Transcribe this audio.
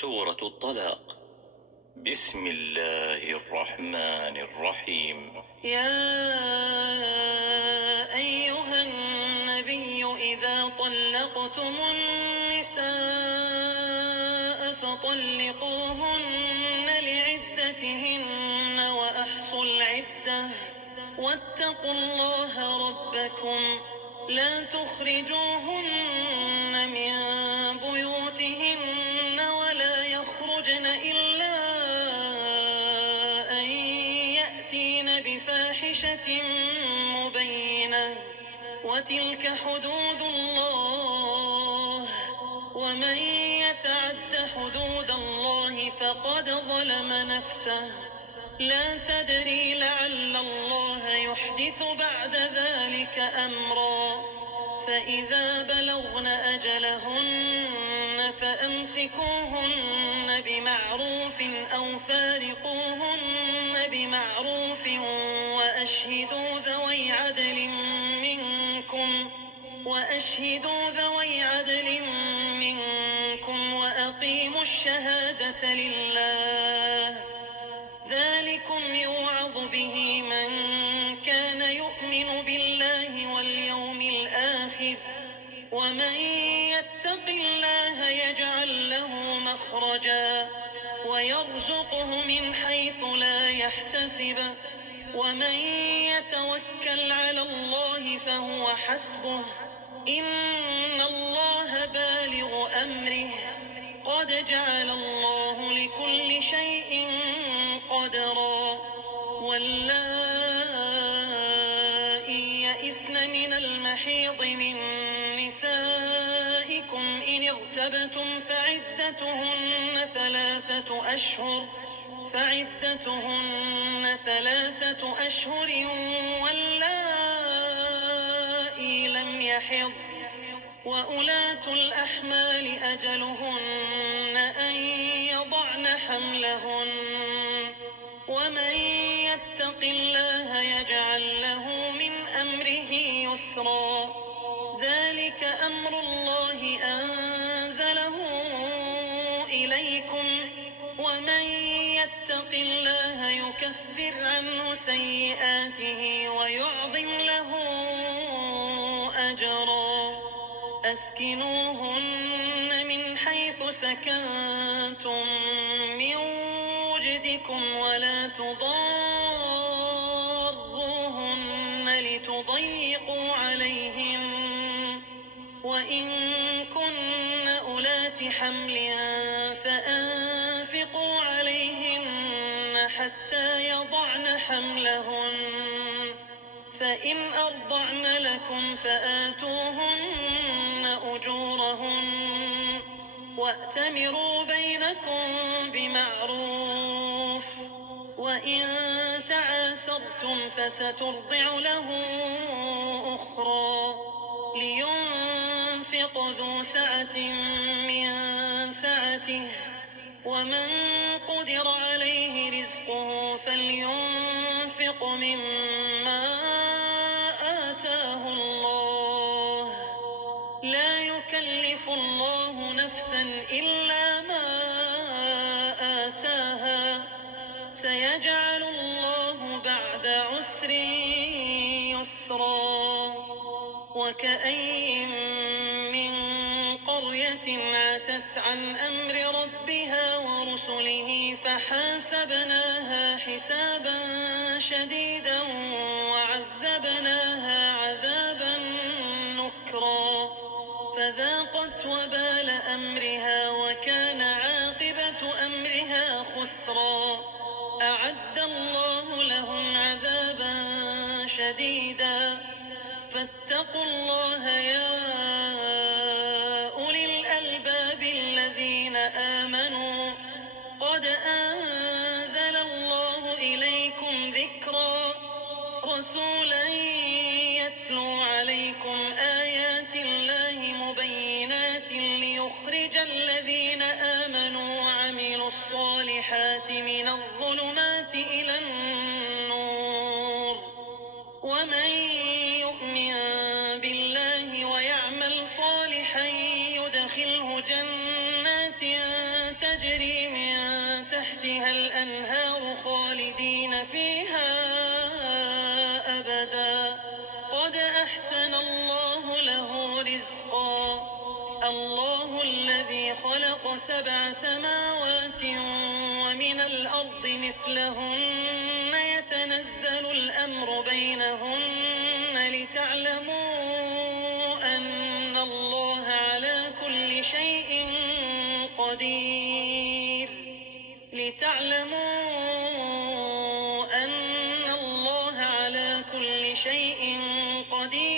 سورة الطلاق. بسم الله الرحمن الرحيم. يا أيها النبي إذا طلقتم النساء فطلقوهن لعدتهن وأحصوا العدة واتقوا الله ربكم لا تخرجوهن من بيوتهن ولا يخرجن إلا أن يأتين بفاحشة مبينة وتلك حدود الله ومن يتعد حدود الله فقد ظلم نفسه لا تدري لعل الله يحدث بعد ذلك أمرا فإذا بلغن أجلهن فأمسكوهن بمعروف أو فارقوهن بمعروف وأشهدوا ذوي عدل منكم وأقيموا الشهادة لله ذلكم يوعظ به من كان يؤمن بالله واليوم الآخر ومن يتق الله يجعل له مخرجا ويرزقه من حيث لا يحتسب ومن يتوكل على الله فهو حسبه إن الله بالغ أمره قد جعل الله لكل شيء قدرا واللائي يئسن من المحيض من نسائكم إن ارتبتم فعدتهن ثلاثة أشهر واللائي لم يحض وأولاة الأحمال أجلهن أن يضعن حملهن ومن يتق الله يجعل له من أمره يسرا ذلك أمر الله أنزله إليكم ومن يتق الله يكفر عنه سيئاته ويعظم له أجرا أسكنوهن من حيث سكنتم من وجدكم ولا تضاروهن لتضيقوا عليهن وإن كن أولات حمل فأنفقوا عليهن حتى يضعن حملهن فإن أرضعن لكم فآتوهن أجورهن وأتمروا بينكم بمعروف وإن تعاسرتم فسترضع له أخرى لينفق ذو سعة من سعته ومن قدر عليه رزقه فلينفق مما آتاه الله لا يكلف الله نفسا إلا ما آتاها سيجعل الله بعد عسر يسرا وكأين من قرية عتت عن أمر ربها ورسله فحاسبناها حسابا شديدا وعذبناها عذابا نكرا فذاقت وبال أمرها وكان عاقبة أمرها خسرا أعد الله لهم عذابا شديدا فاتقوا الله يا أولي الألباب الذين آمنوا قد أنزل الله إليكم ذكرا رسولا يتلو عليكم آيات الله مبينات ليخرج فأحسن الله له رزقا. الله الذي خلق 7 سماوات ومن الأرض مثلهن يتنزل الأمر بينهن لتعلموا أن الله على كل شيء قدير لتعلموا أن الله على كل شيء قدير